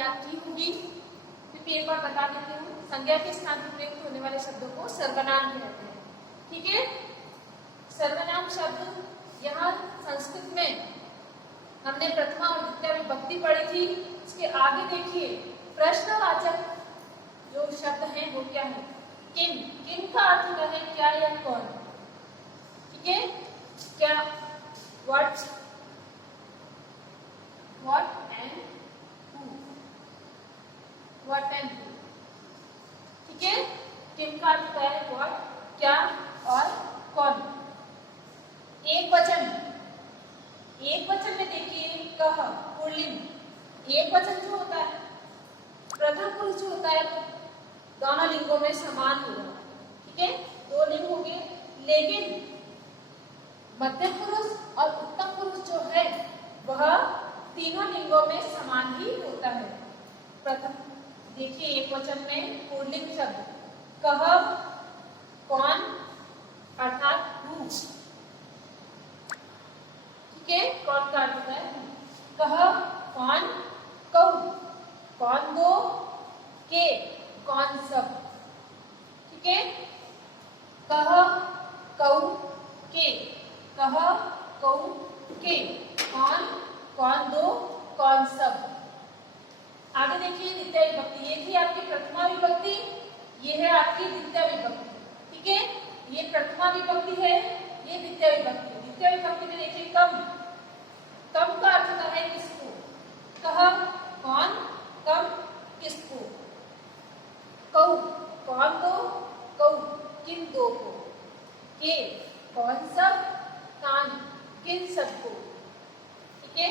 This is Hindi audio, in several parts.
याद की होगी, फिर एक बार बता देती हूँ। संज्ञा के स्थान पर प्रयुक्त होने वाले शब्दों को सर्वनाम कहते हैं। ठीक है, सर्वनाम शब्द यहाँ संस्कृत में हमने प्रथमा और द्वितीय विभक्ति पढ़ी थी। इसके आगे देखिए प्रश्नवाचक जो शब्द हैं वो क्या है? किन। किन का अर्थ होता है क्या या कौन। ठीक है, क्या, what, what and who, what and who. ठीक है, किन का अर्थ होता है व्हाट, क्या और कौन। एक वचन, एक वचन में देखिए कह, पुल्लिंग। एक वचन जो होता है, प्रथम पुरुष जो होता है दोनों लिंगों में समान होगा। ठीक है, दो लिंग हो गए, लेकिन मध्यम पुरुष और उत्तम पुरुष जो है वह तीनों लिंगों में समान ही होता है। प्रथम देखिए एक वचन में पुल्लिंग शब्द कह, कौन अर्थात हु। ठीक है, कौन का अर्थ है कह, कौन, कऊ, कौन दो, के, कौन सब। ठीक है, कह, कऊ, के, कह, कऊ, के, कौन, कौन दो, कौन सब। आगे देखिए द्वितीय विभक्ति, ये थी आपकी प्रथमा विभक्ति, ये है आपकी द्वितीय विभक्ति। ठीक है, ये प्रथमा विभक्ति है, ये द्वितीय विभक्ति। द्वितीय विभक्ति में देखिए कम, कम का अर्थ होता है किसको, कह, कौन, कम, किसको। कऊ, कौन दो, कऊ, किन दो को। के, कौन सब, कान, किन सबको। ठीक है,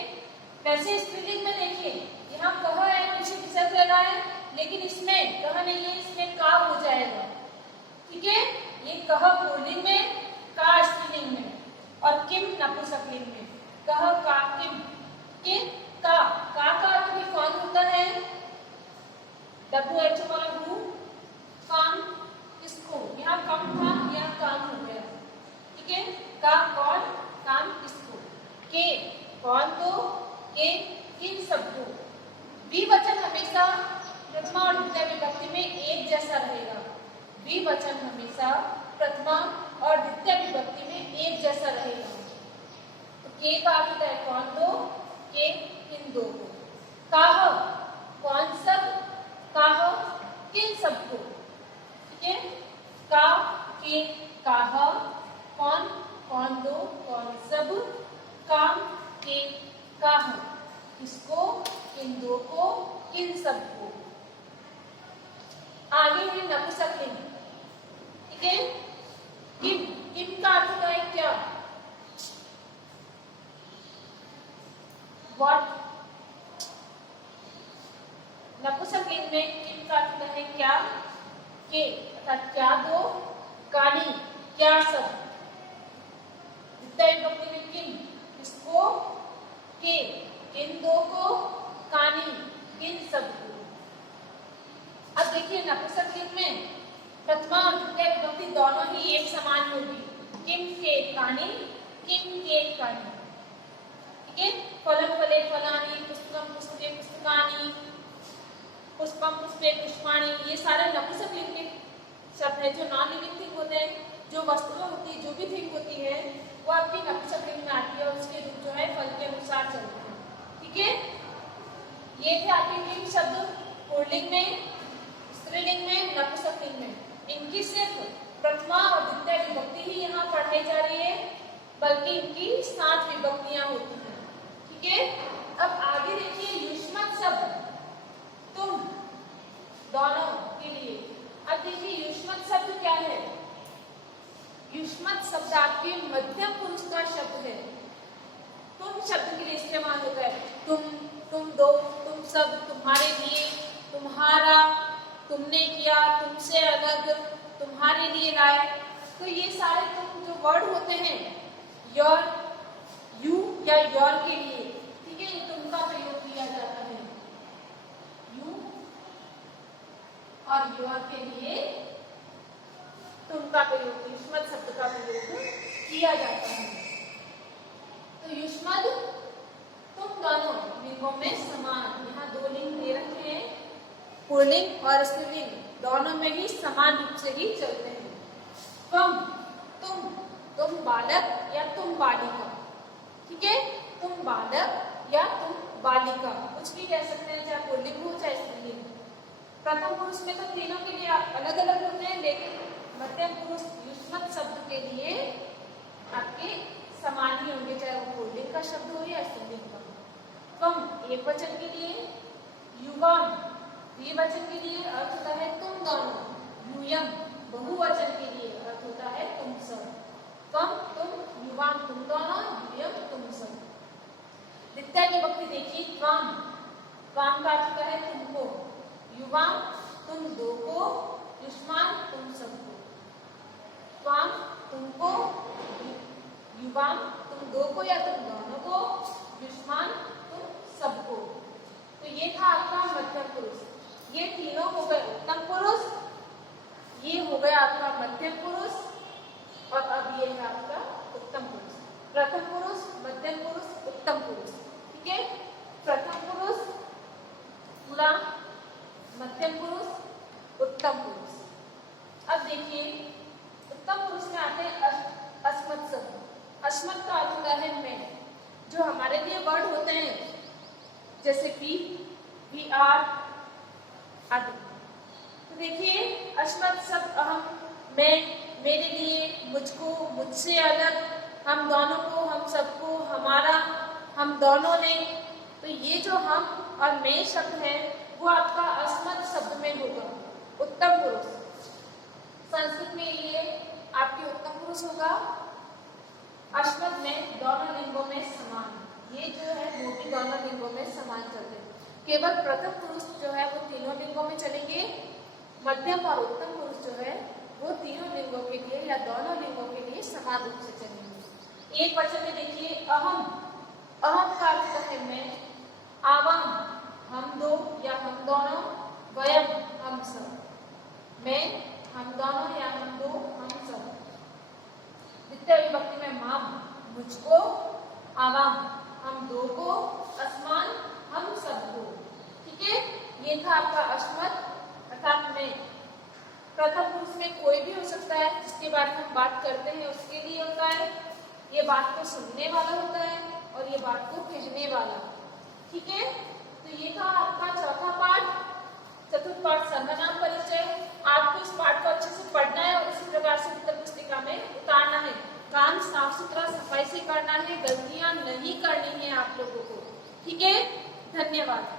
वैसे स्त्रीलिंग में देखिए यहाँ कह है, पीछे विसर्ग लगा है, लेकिन इसमें कह नहीं है, इसमें का हो जाएगा। ठीक है, ये कह पुल्लिंग में, का स्त्रीलिंग में और किम नपुंसकलिंग में। कह, का, किम, के, का का अर्थ भी कौन होता है, WHO वाला हु, काम, किसको। यहाँ कम था, यहाँ काम हो गया। ठीक है, का कौन, काम किसको। के, कौन दो, के, किन सबको। द्विवचन हमेशा प्रथमा और द्वितीय विभक्ति में एक जैसा रहेगा। द्विवचन हमेशा प्रथमा और द्वितीय विभक्ति में एक जैसा रहेगा। तो के का अर्थ है कौन दो, के, किन दो को। काह, कौन सब, काह, किन सबको। ठीक है, का, के, काह, कौन, कौन दो, कौन सब, काम, के, काह, किसको, किन दो को, किन सबको। आगे है नपुंसकलिंग। ठीक है, किन, किन का अर्थ होता है क्या, व्हाट। नपुंसकलिंग में किन का अर्थ है क्या, के अर्थात क्या दो, कानी, क्या सब। द्वितीय विभक्ति में किन, किसको, के, किन दो को, कानी, किन सबको। अब देखिए नपुंसकलिंग में प्रथमा और द्वितीय विभक्ति दोनों ही एक समान होगी। किम के कानी, किम के कानी। ठीक है, फलम फले फलानी, पुष्पम पुष्पे पुष्पकानी, पुष्पम पुष्पे पुष्पाणी, ये सारे नपुंसकलिंग के शब्द है। जो नॉन लिविंग थिंग होते हैं, जो वस्तुएं होती है, जो भी थिंग होती है वो आपकी नपुंसकलिंग में आती है और उसके रूप जो है फल के अनुसार चलते हैं। ठीक है, ये थे आपके लिंग शब्द पुल्लिंग में, स्त्रीलिंग में, नपुंसकलिंग में। इनकी सिर्फ प्रथमा और द्वितीय विभक्ति ही यहाँ पढ़ाई जा रही है, बल्कि इनकी 7 विभक्तियां होती हैं। ठीक है, अब आगे देखिए युष्मत शब्द तुम दोनों के लिए। अब देखिए युष्मत शब्द क्या है। युष्मत शब्द आपके मध्यम पुरुष का शब्द है। तुम शब्द के लिए इस्तेमाल होता है। तुम दो, तुम सब, तुम्हारे लिए, तुम्हारा, तुमने किया, तुमसे अलग, तुम्हारे लिए लाए। तो ये सारे तुम जो वर्ड होते हैं योर, यू या योर के लिए, ठीक है, तुम का प्रयोग किया जाता है। यू और योर के लिए तुम का प्रयोग, युष्मत शब्द का प्रयोग किया जाता है। तो युष्मत तुम दोनों लिंगों में समान, यहाँ 2 लिंग दे रखे पुल्लिंग और स्त्रीलिंग दोनों में ही समान रूप से ही चलते हैं। त्वम, तुम बालक या तुम बालिका, ठीक है, तुम बालक या तुम बालिका, कुछ भी कह सकते हैं, चाहे पुल्लिंग हो चाहे स्त्रीलिंग। प्रथम पुरुष में तो तीनों के लिए अलग अलग होते हैं, लेकिन मध्यम पुरुष युष्मत शब्द के लिए आपके समान ही होंगे, चाहे वो पुल्लिंग का शब्द हो या स्त्रीलिंग का। त्वम एक वचन के लिए, युवाम द्विवचन के लिए अर्थ होता है तुम दोनों, यूयम बहुवचन के लिए अर्थ होता है तुम सब। त्वम तुम, युवाम तुम दोनों, यूयम तुम सब। द्वितीय विभक्ति देखिए, त्वाम, त्वाम का अर्थ होता है तुमको, युवाम तुम दो को, युष्मान तुम सबको। त्वाम तुमको, युवाम तुम दो को या तुम दोनों को, युष्मान तुम सबको। तो ये था आपका मध्यम पुरुष। ये तीनों हो गए उत्तम पुरुष, ये हो गया आपका मध्यम पुरुष, और अब ये है आपका उत्तम पुरुष। प्रथम पुरुष, मध्यम पुरुष, उत्तम पुरुष, ठीक है। प्रथम पुरुष पूरा, मध्यम पुरुष, उत्तम पुरुष। अब देखिए उत्तम पुरुष में आते हैं अस्मत् शब्द। अस्मत् का अर्थ होता है मैं, जो हमारे लिए वर्ड होते हैं जैसे कि वी आर आदि। तो देखिए अस्मत् शब्द अहम, मैं, मेरे लिए, मुझको, मुझसे अलग, हम दोनों को, हम सबको, हमारा, हम दोनों ने। तो ये जो हम और मैं शब्द है वो आपका अस्मत् शब्द में होगा उत्तम पुरुष। संस्कृत में ये आपके उत्तम पुरुष होगा अस्मत् में दोनों लिंगों में समान। ये जो है मोटी दोनों लिंगों में समान चलते हैं। केवल प्रथम पुरुष जो है वो तीनों लिंगों में चलेंगे, मध्यम और उत्तम पुरुष जो है वो तीनों लिंगों के लिए या दोनों लिंगों के लिए समान रूप से चलेंगे। एक वचन में देखिए अहम, अहम का अर्थ है मैं, आवाम हम दो या हम दोनों, वयम हम सब, मैं, हम दोनों या हम दो, हम सब। द्वितीय विभक्ति में माम मुझको, आवाम हम दो को, असमान हम सबको, ठीक है। ये था आपका अस्मत् अर्थात मैं। प्रथम पुरुष में कोई भी हो सकता है, जिसके बारे में हम बात करते हैं उसके लिए होता है, ये बात को सुनने वाला होता है और ये बात को कहने वाला, ठीक है। तो ये था आपका चौथा पाठ। चतुर्थ पाठ सर्वनाम परिचय। आपको इस पाठ को अच्छे से पढ़ना है और इसी प्रकार से उत्तर पुस्तिका में उतारना है। काम साफ सुथरा सफाई से करना है, गलतियां नहीं करनी है आप लोगों को, ठीक है। धन्यवाद।